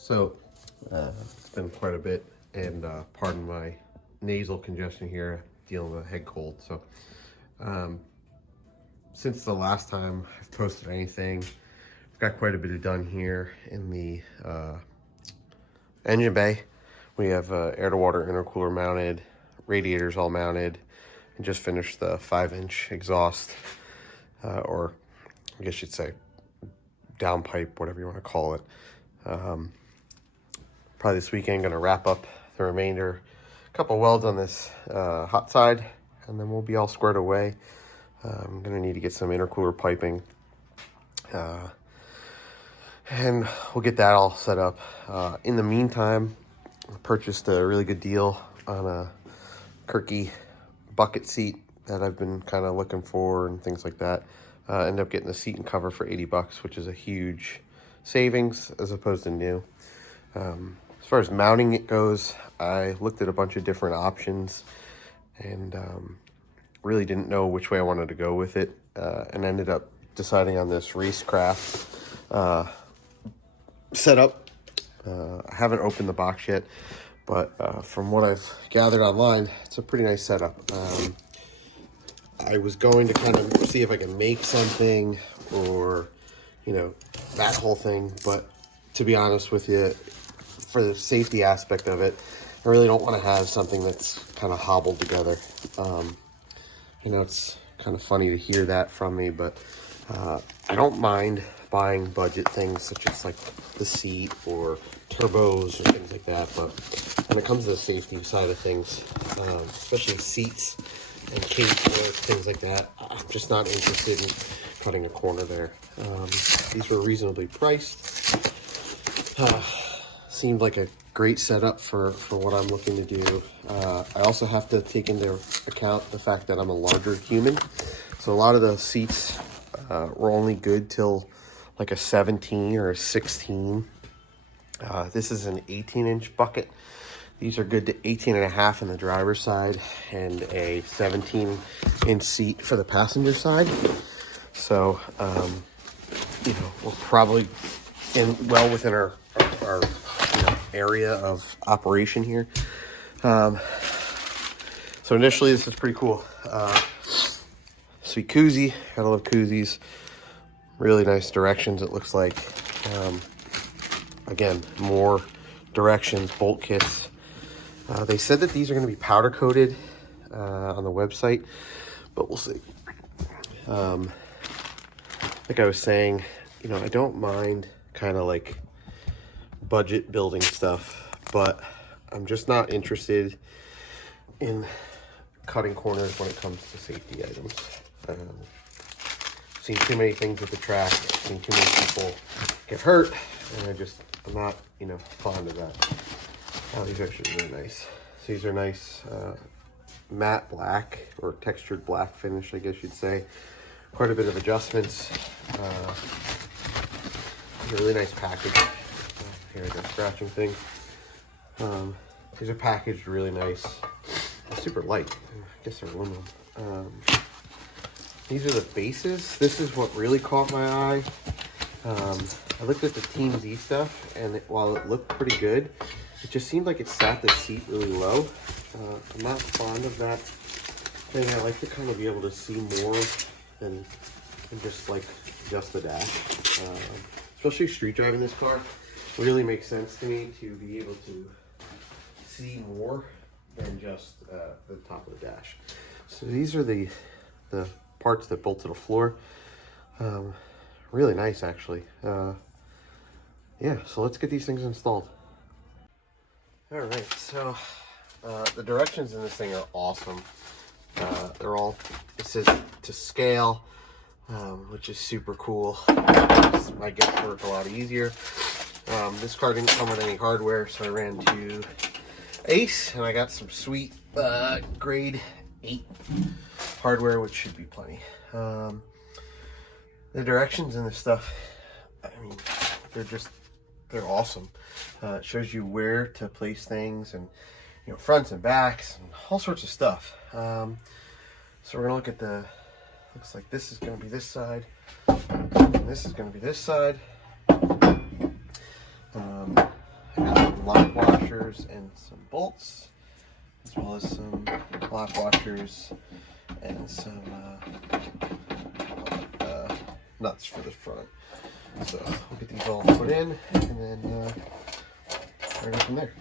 So, it's been quite a bit, and pardon my nasal congestion here, dealing with a head cold. So, since the last time I've posted anything, I've got quite a bit done here in the engine bay. We have air-to-water intercooler mounted, radiators all mounted, and just finished the 5-inch exhaust, or I guess you'd say downpipe, whatever you want to call it. Probably this weekend, going to wrap up the remainder. A couple welds on this hot side, and then we'll be all squared away. I'm going to need to get some intercooler piping, and we'll get that all set up. In the meantime, I purchased a really good deal on a Kirkey bucket seat that I've been kind of looking for and things like that. Ended up getting the seat and cover for $80, which is a huge savings as opposed to new. As far as mounting it goes, I looked at a bunch of different options and really didn't know which way I wanted to go with it, and ended up deciding on this Racecraft setup. I haven't opened the box yet, but from what I've gathered online, it's a pretty nice setup. I was going to kind of see if I can make something or, you know, that whole thing, but to be honest with you, for the safety aspect of it, I really don't want to have something that's kind of hobbled together. I know it's kind of funny to hear that from me, but I don't mind buying budget things such as like the seat or turbos or things like that, but when it comes to the safety side of things, especially seats and cage work, things like that, I'm just not interested in cutting a corner there. These were reasonably priced. Seemed like a great setup for what I'm looking to do. I also have to take into account the fact that I'm a larger human. So a lot of the seats were only good till like a 17 or a 16. This is an 18-inch bucket. These are good to 18.5 on the driver's side and a 17-inch seat for the passenger side. So, you know, we're probably well within our area of operation here. So initially, this is pretty cool. Sweet koozie. Gotta love koozies. Really nice directions, it looks like. Again, more directions, bolt kits. They said that these are going to be powder coated on the website, but we'll see. Like I was saying, you know, I don't mind kind of like budget building stuff, but I'm just not interested in cutting corners when it comes to safety items. Seen too many things at the track, seen too many people get hurt, and I'm not, you know, fond of that. Oh, these are actually really nice. So these are nice matte black or textured black finish, I guess you'd say. Quite a bit of adjustments. It's a really nice package. Here I go, scratching thing. These are packaged really nice. They're super light. I guess they're aluminum. These are the bases. This is what really caught my eye. I looked at the Team Z stuff, and while it looked pretty good, it just seemed like it sat the seat really low. I'm not fond of that thing. I like to kind of be able to see more than just the dash. Especially street driving this car, really makes sense to me to be able to see more than just the top of the dash. So these are the parts that bolt to the floor. Really nice, actually. Yeah, so let's get these things installed. All right, so the directions in this thing are awesome. It says to scale, which is super cool. Makes my guesswork a lot easier. This car didn't come with any hardware, so I ran to Ace, and I got some sweet grade 8 hardware, which should be plenty. The directions in this stuff, I mean, they're awesome. It shows you where to place things, and you know, fronts and backs and all sorts of stuff. So we're gonna look at looks like this is gonna be this side, and this is gonna be this side. washers and some bolts, as well as some lock washers and some nuts for the front. So we'll get these all put in and then go from there.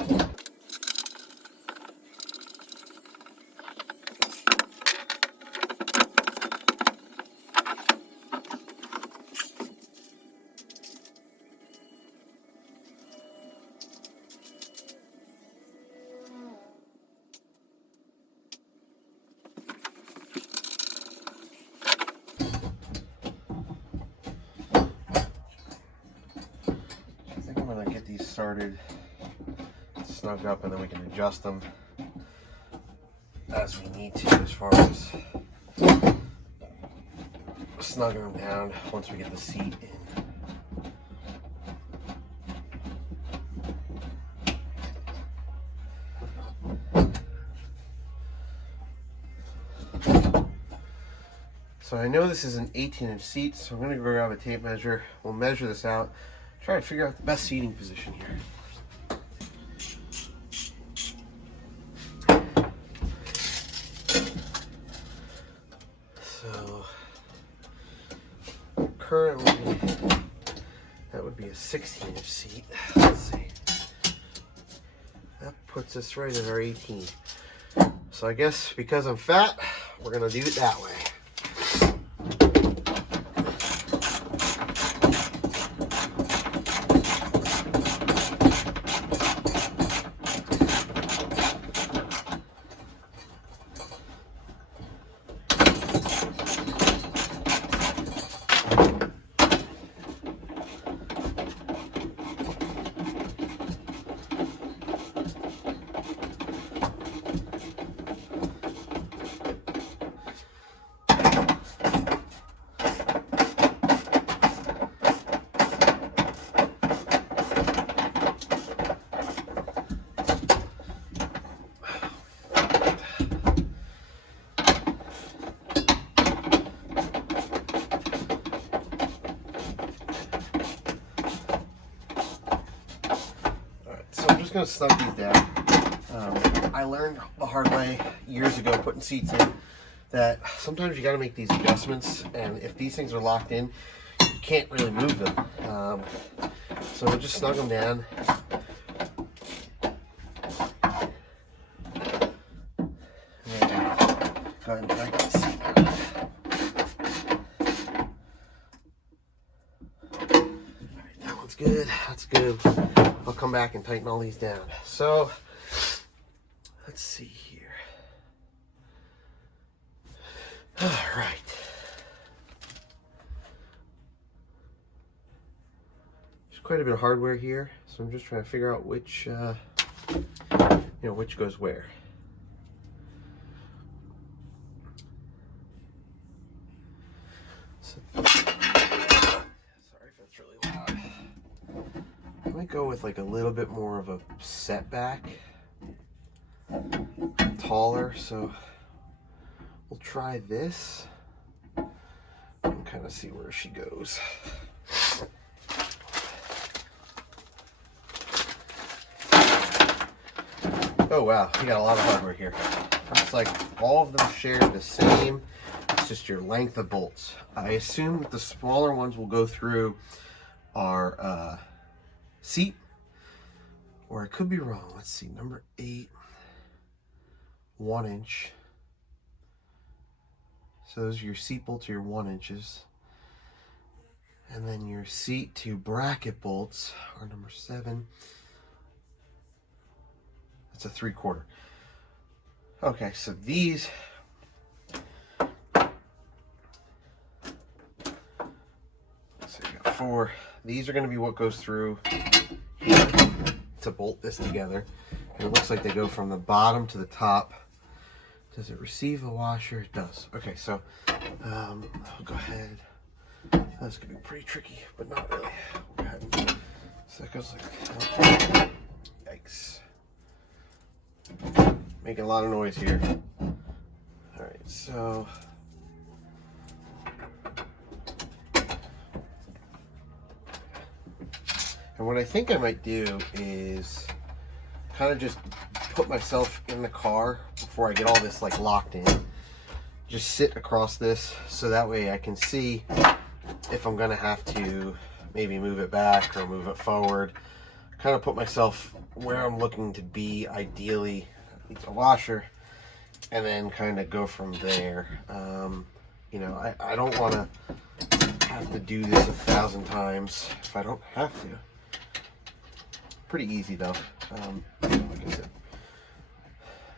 I'm going to get these started, snug up, and then we can adjust them as we need to as far as snugging them down once we get the seat in. So I know this is an 18-inch seat, so I'm going to go grab a tape measure. We'll measure this out. Try to figure out the best seating position here. So currently that would be a 16-inch seat. Let's see. That puts us right at our 18. So I guess because I'm fat, we're gonna do it that way. Going to snug these down. I learned the hard way years ago putting seats in that sometimes you got to make these adjustments, and if these things are locked in, you can't really move them. So we'll just snug them down. And then go ahead and tighten the seat down. Alright, that one's good. That's good. I'll come back and tighten all these down. So let's see here. All right. There's quite a bit of hardware here, so I'm just trying to figure out which, which goes where. So, sorry if that's really loud. I might go with like a little bit more of a setback, taller, so we'll try this and kind of see where she goes. Oh wow, we got a lot of hardware here. It's like all of them share the same, it's just your length of bolts. I assume that the smaller ones will go through our seat, or I could be wrong. Let's see, number 8, 1 inch. So those are your seat bolts, your 1 inches. And then your seat to bracket bolts are number 7. That's a 3/4. Okay, so these, so you got 4. These are going to be what goes through here to bolt this together. And it looks like they go from the bottom to the top. Does it receive a washer? It does. Okay, so I'll go ahead. That's going to be pretty tricky, but not really. We'll go ahead and, so it goes like, yikes. Making a lot of noise here. All right, so and what I think I might do is kind of just put myself in the car before I get all this like locked in. Just sit across this so that way I can see if I'm gonna have to maybe move it back or move it forward. Kind of put myself where I'm looking to be ideally. Needs a washer, and then kind of go from there. You know, I don't want to have to do this 1,000 times if I don't have to. Pretty easy though. Like I said,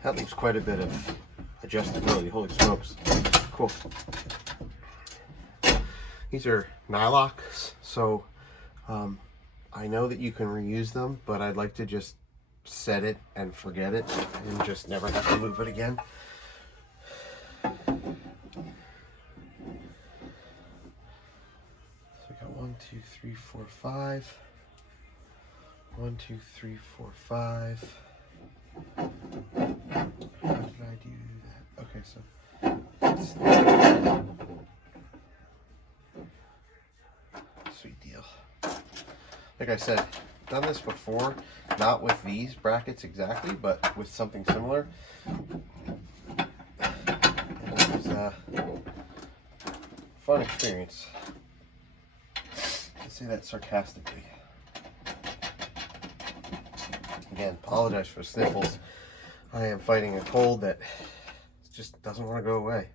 that leaves quite a bit of adjustability. Holy smokes. Cool. These are nylocks, so I know that you can reuse them, but I'd like to just set it and forget it and just never have to move it again. So we got 1, 2, 3, 4, 5. 1, 2, 3, 4, 5. How did I do that? Okay, so sweet deal. Like I said, done this before, not with these brackets exactly, but with something similar. And it was a fun experience. I say that sarcastically. Again, apologize for sniffles. I am fighting a cold that just doesn't want to go away.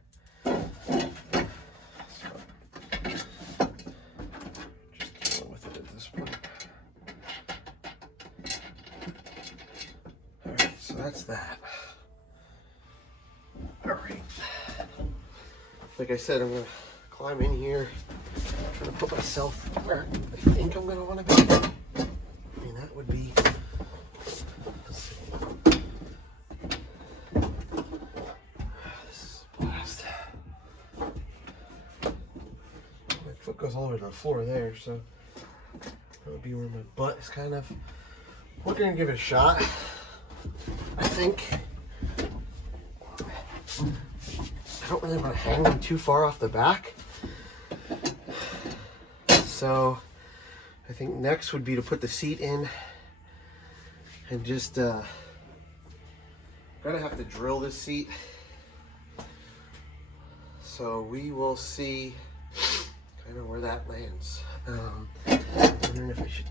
Just dealing with it at this point. Alright, so that's that. Alright. Like I said, I'm going to climb in here. I'm trying to put myself where I think I'm going to want to be. I mean, that would be... Foot goes all the way to the floor there, so that would be where my butt is kind of. We're gonna give it a shot. I think I don't really want to hang them too far off the back, so I think next would be to put the seat in and just gonna have to drill this seat. So we will see kind of where that lands. Wondering if I should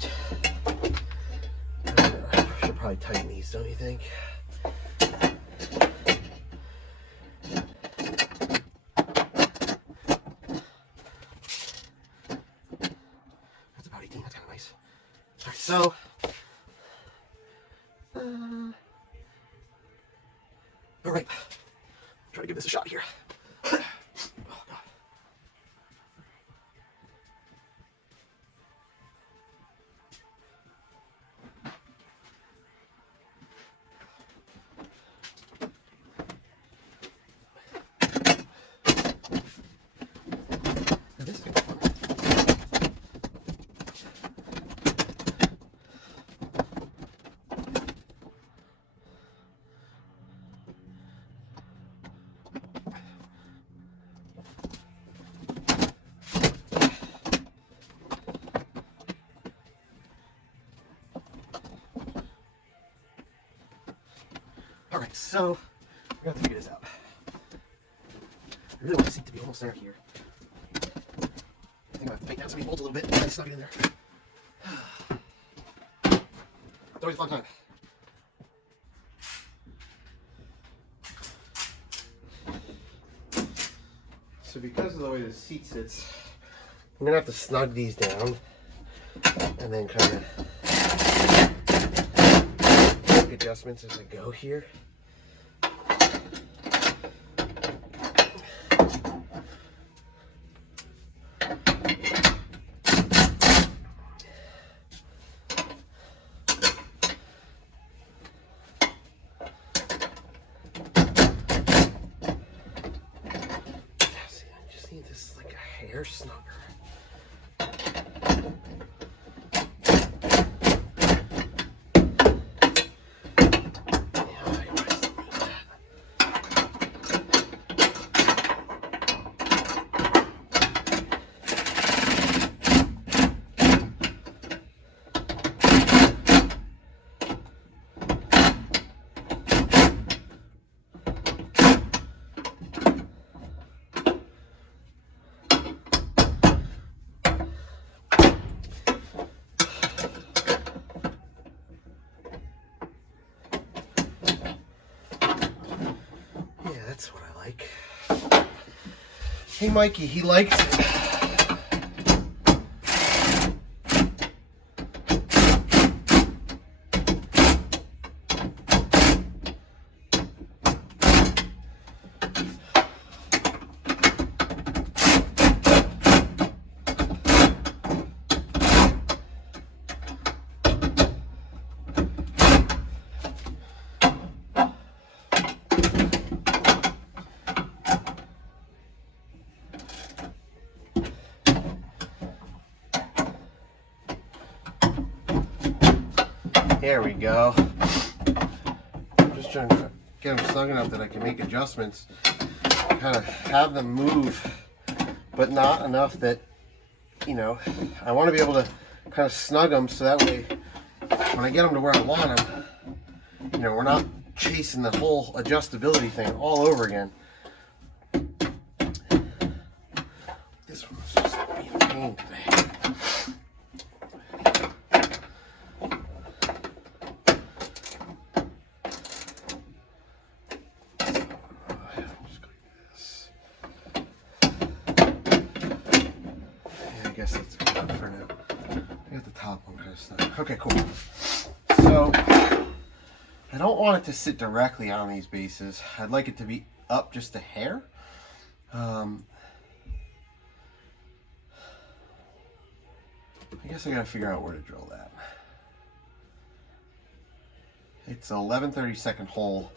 probably tighten these, don't you think? That's about 18. That's kind of nice. All right, so all right, try to give this a shot here. Alright, so we got to figure this out. I really want the seat to be almost there here. I think I have to tighten down some of these bolts a little bit and snug it in there. It's always a fun time. So because of the way the seat sits, I'm going to have to snug these down and then kind of make adjustments as I go here. This is like a hair snugger. Hey, Mikey, he likes it. There we go. I'm just trying to get them snug enough that I can make adjustments, kind of have them move, but not enough that, you know, I want to be able to kind of snug them so that way when I get them to where I want them, you know, we're not chasing the whole adjustability thing all over again. This one was just being a pain today. I guess that's good for now. I got the top one kind of stuff. Okay, cool. So I don't want it to sit directly on these bases. I'd like it to be up just a hair. I guess I gotta figure out where to drill that. It's an 11/32 hole.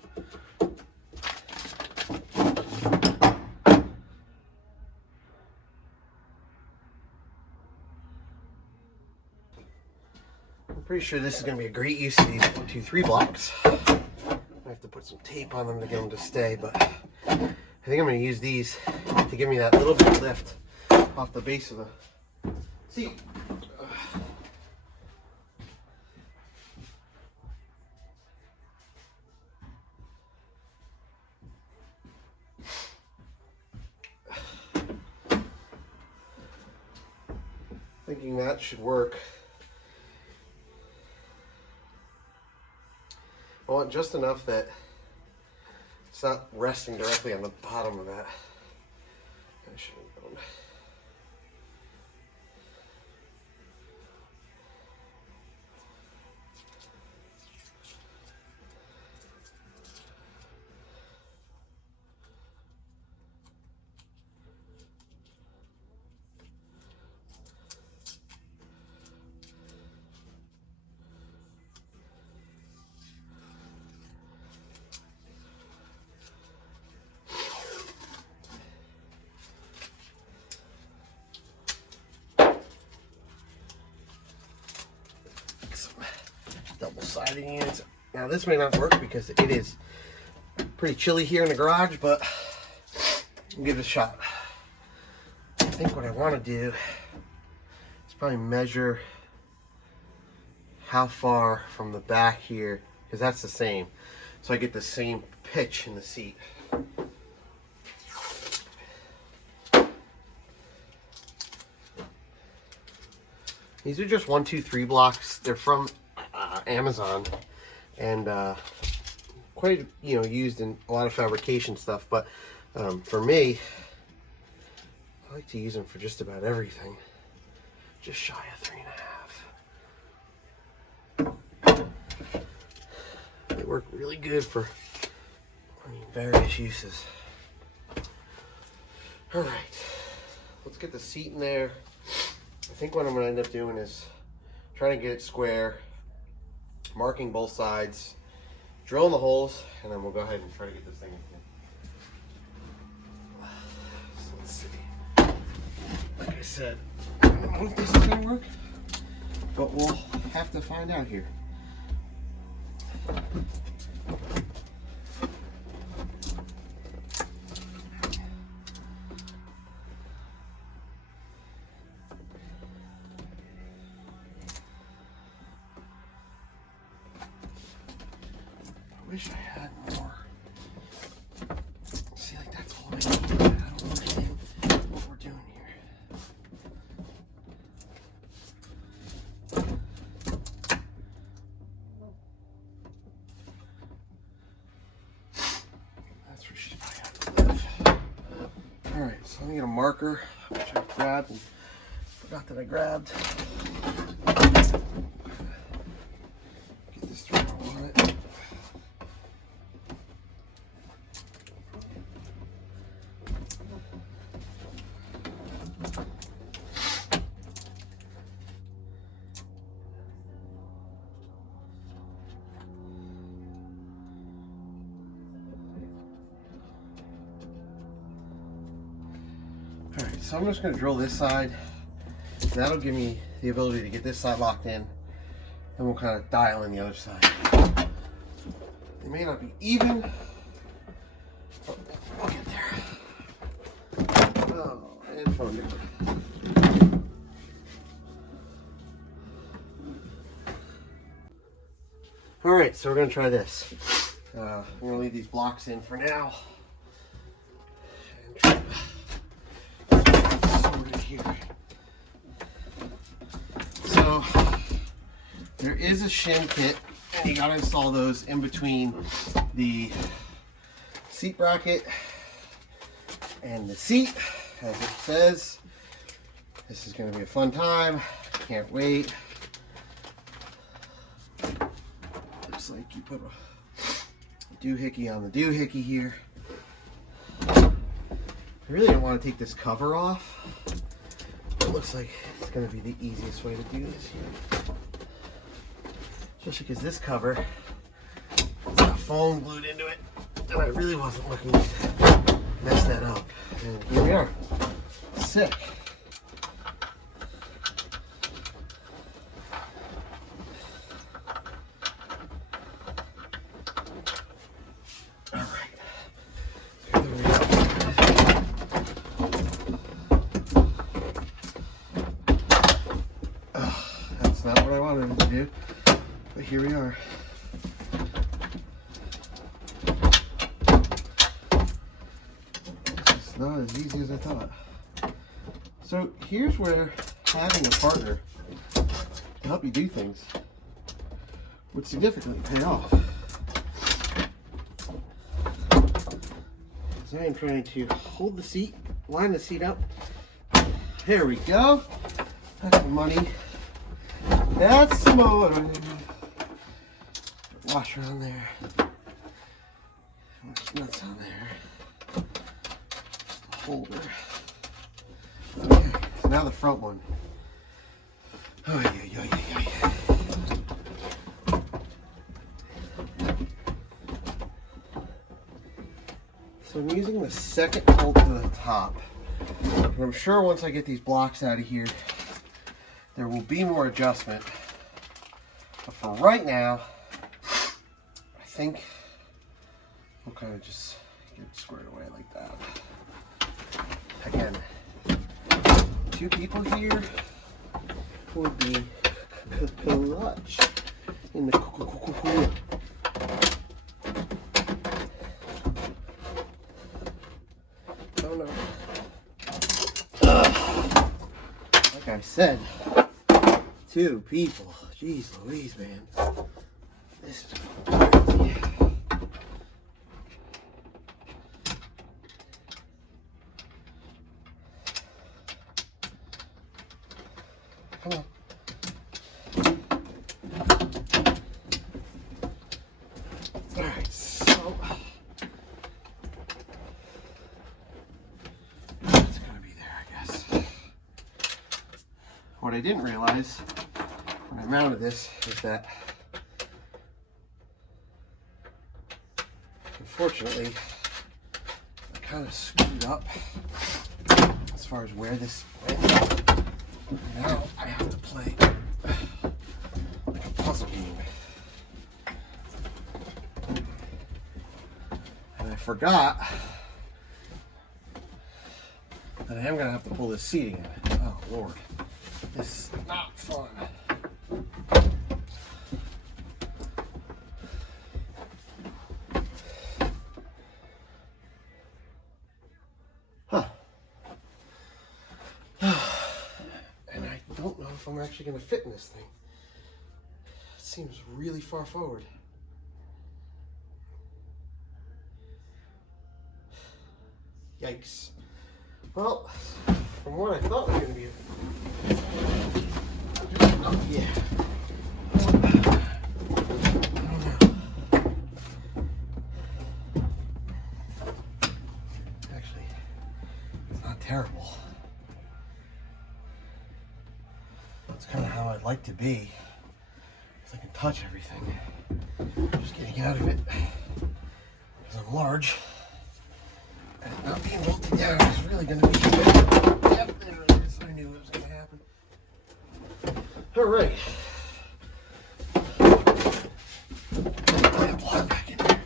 Pretty sure this is going to be a great use of these 1, 2, 3 blocks. I have to put some tape on them to get them to stay, but I think I'm going to use these to give me that little bit of lift off the base of the seat. Thinking that should work. I want just enough that it's not resting directly on the bottom of that. I should have known. Double-sided units. Now this may not work because it is pretty chilly here in the garage, but I'll give it a shot. I think what I want to do is probably measure how far from the back here, because that's the same, so I get the same pitch in the seat. These are just 1, 2, 3 blocks. They're from Amazon, and quite, you know, used in a lot of fabrication stuff, but for me, I like to use them for just about everything. Just shy of 3.5. They work really good for, I mean, various uses. All right, let's get the seat in there. I think what I'm going to end up doing is trying to get it square, marking both sides, drilling the holes, and then we'll go ahead and try to get this thing in. So let's see. Like I said, I don't know if this is going to work, but we'll have to find out here. I wish I had more. See, like that's all I need. I don't understand what we're doing here. That's where she's probably have to live. Alright, so let me get a marker, which I grabbed and forgot that I grabbed. Get this through on it. Alright, so I'm just going to drill this side. That'll give me the ability to get this side locked in. Then we'll kind of dial in the other side. They may not be even, but we'll get there. Oh, and phone number. Alright, so we're going to try this. I'm going to leave these blocks in for now. And try to sort it here. So, there is a shim kit, and you got to install those in between the seat bracket and the seat, as it says. This is going to be a fun time. Can't wait. Looks like you put a doohickey on the doohickey here. I really don't want to take this cover off. It looks like it's going to be the easiest way to do this here. Especially because this cover has got foam glued into it, and I really wasn't looking to mess that up. And here we are. Sick. Not what I wanted to do, but here we are. It's not as easy as I thought. So here's where having a partner to help you do things would significantly pay off. So I am trying to hold the seat, line the seat up. There we go. That's the money. That's the motor. Washer on there. Nuts on there. Holder. Okay, so now the front one. Oh yeah. So I'm using the second bolt to the top. And I'm sure once I get these blocks out of here, there will be more adjustment, but for right now, I think we'll kind of just get it squared away like that. Again, 2 people here would be clutch in the oh no. Like I said, 2 people. Jeez Louise, man. This is crazy. Come on. Alright, so it's gonna be there, I guess. What I didn't realize when I mounted this is that, unfortunately, I kind of screwed up as far as where this went. Now I have to play like a puzzle game. And I forgot that I am going to have to pull this seating in. Oh, Lord. This is not fun. And I don't know if I'm actually going to fit in this thing. It seems really far forward. Yikes. Well, from what I thought was going to be yeah. Actually, it's not terrible. That's kind of how I'd like to be. Because I can touch everything. Just getting out of it. Because I'm large. And not being bolted down is really going to be... Yep, there it is. I knew it was going to happen. Alright. Plug back in there.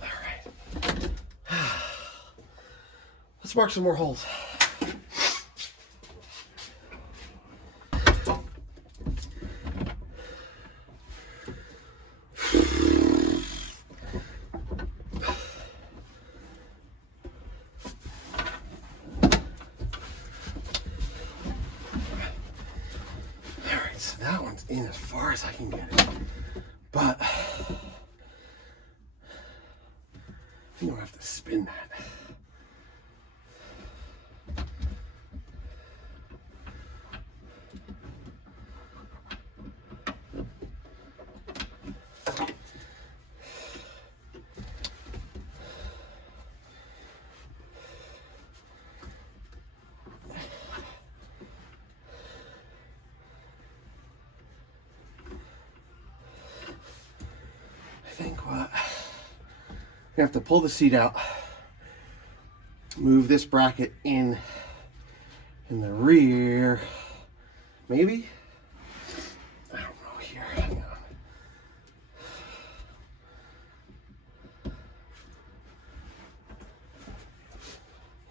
Alright. Let's mark some more holes. So that one's in as far as I can get it, but I think I'll have to spin that. I think what you have to pull the seat out, move this bracket in the rear, maybe. I don't know here. Hang on.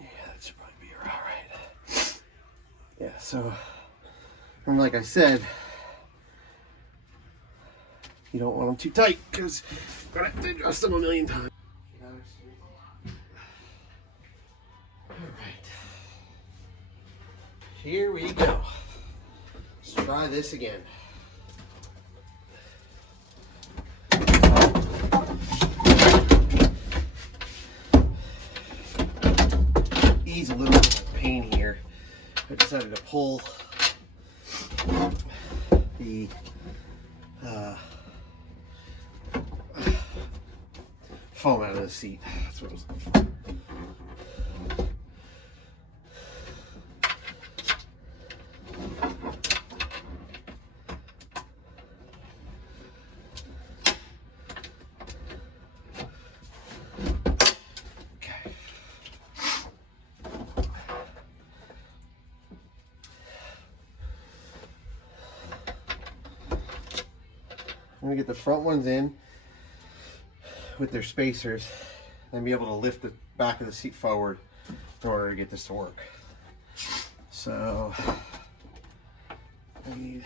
Yeah, that should probably be all right. Yeah. So, and like I said, you don't want them too tight because you're going to have to adjust them a million times. Alright. Here we go. Let's try this again. Ease a little bit of pain here. I decided to pull the foam out of the seat. That's what I was looking for. Okay. I'm gonna get the front ones in with their spacers and be able to lift the back of the seat forward in order to get this to work. So I need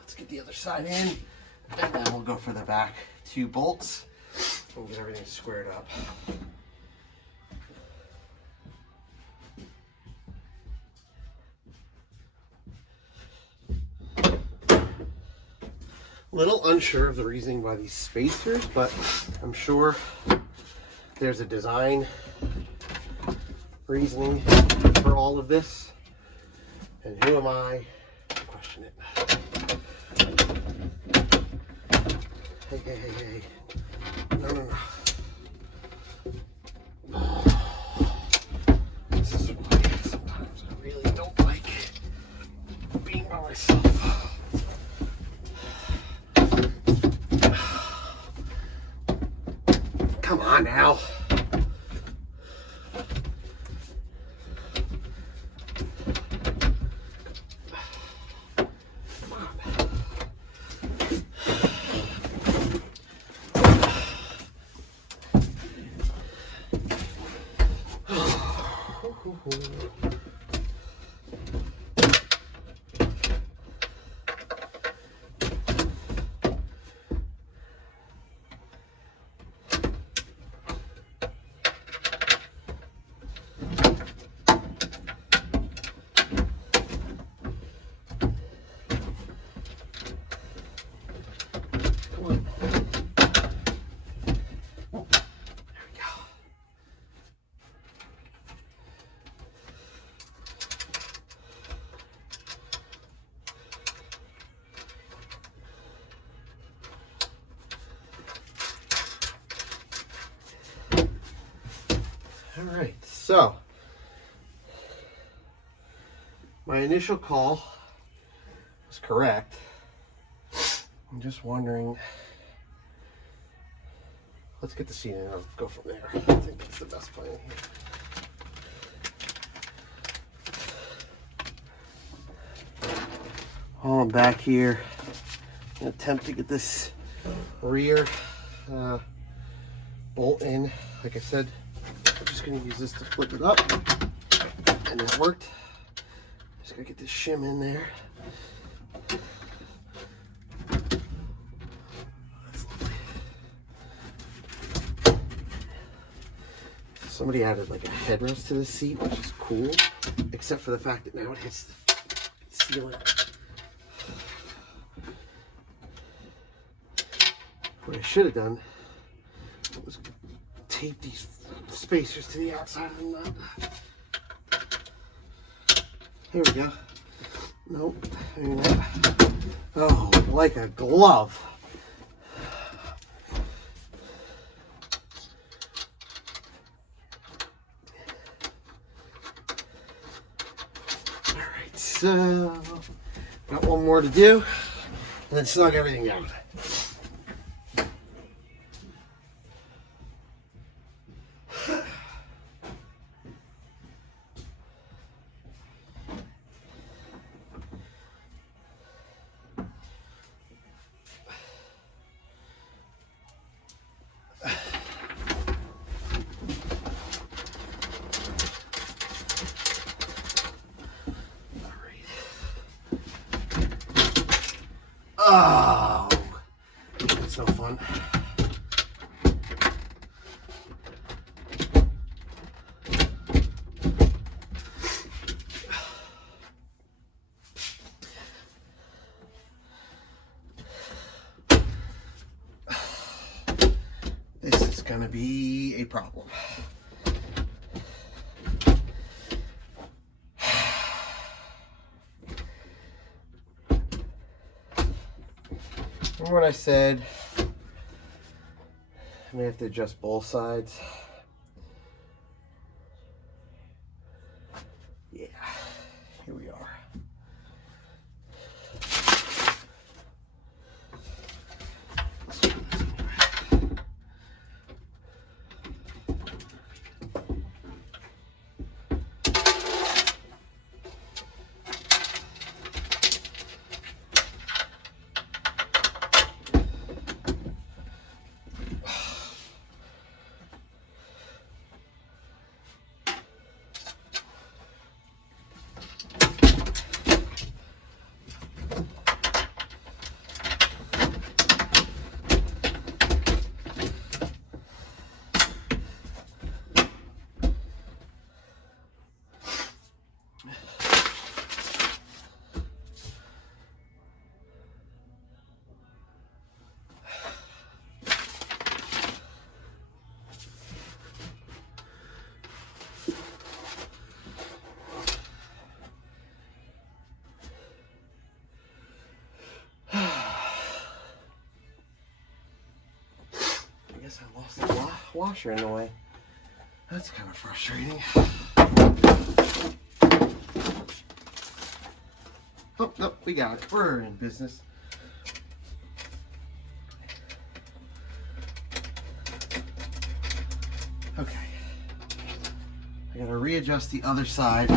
let's get the other side in, and then we'll go for the back 2 bolts. We'll get everything squared up. Little unsure of the reasoning by these spacers, but I'm sure there's a design reasoning for all of this. And who am I to question it? Hey, hey, hey, hey. No, no, no. This is why sometimes I really don't like being by myself. Come on now. All right, so my initial call was correct. I'm just wondering, let's get the seat in and I'll go from there. I think that's the best plan here. While I'm back here, I'm gonna attempt to get this rear bolt in. Like I said, I'm just gonna use this to flip it up, and it worked. Just gotta get this shim in there. Somebody added like a headrest to the seat, which is cool, except for the fact that now it hits the ceiling. What I should have done was tape these spacers to the outside of the nut. There we go. Nope. Oh, like a glove. Alright, so got one more to do, and then snug everything down. Oh, that's no fun. This is gonna be a problem. Remember when I said I'm gonna have to adjust both sides? Yeah, here we are. I guess I lost the washer in the way. That's kind of frustrating. Oh, no, we got it. We're in business. Okay. I gotta readjust the other side.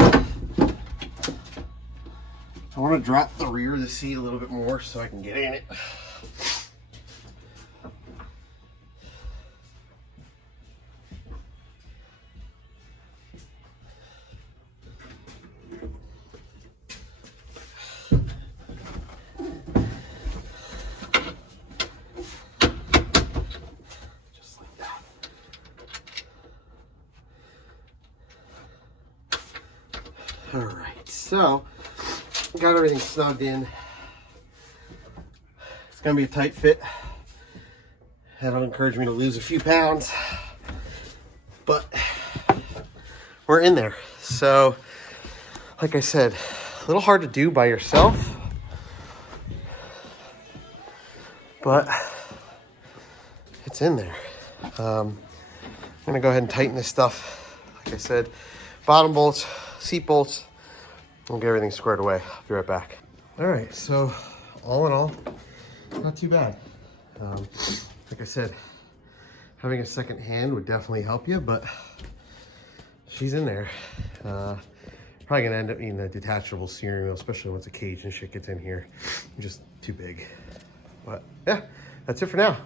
I want to drop the rear of the seat a little bit more so I can get in it. Alright, so got everything snugged in. It's gonna be a tight fit. That'll encourage me to lose a few pounds, but we're in there. So like I said, a little hard to do by yourself, but it's in there. I'm gonna go ahead and tighten this stuff like I said, bottom bolts, seat bolts. We'll get everything squared away. I'll be right back. All right, so all in all, not too bad. Like I said, having a second hand would definitely help you, but she's in there. Probably gonna end up needing a detachable steering wheel, especially once the cage and shit gets in here. Just too big. But yeah, that's it for now.